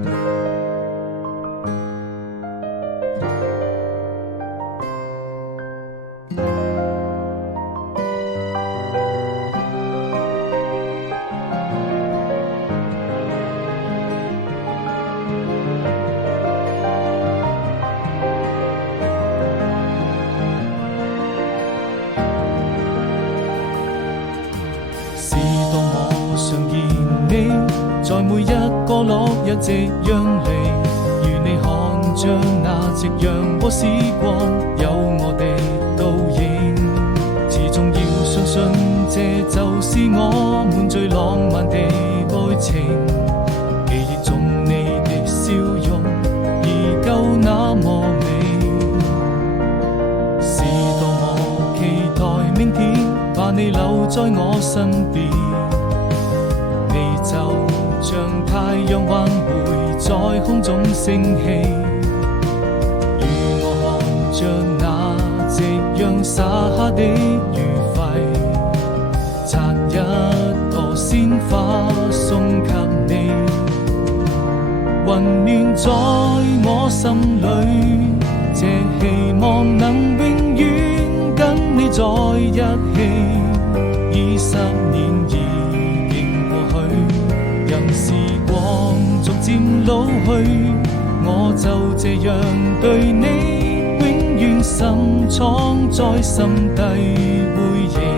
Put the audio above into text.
是當我想見你，在每一個落日夕陽裡，如你看着那夕陽和時光，有我的倒影。始終要相信，這就是我們最浪漫的愛情。記憶中你的笑容，依舊那麼美。是多麼期待明天，把你留在我身邊。你就像太陽還會在空中升起，與我看着那夕陽灑下的餘暉，摘一朵鮮花送給你，溫暖在我心裡，這希望能永遠跟你在一起。20年已經過去，任時光逐漸老去，我就這樣對你永遠深藏在心底回憶。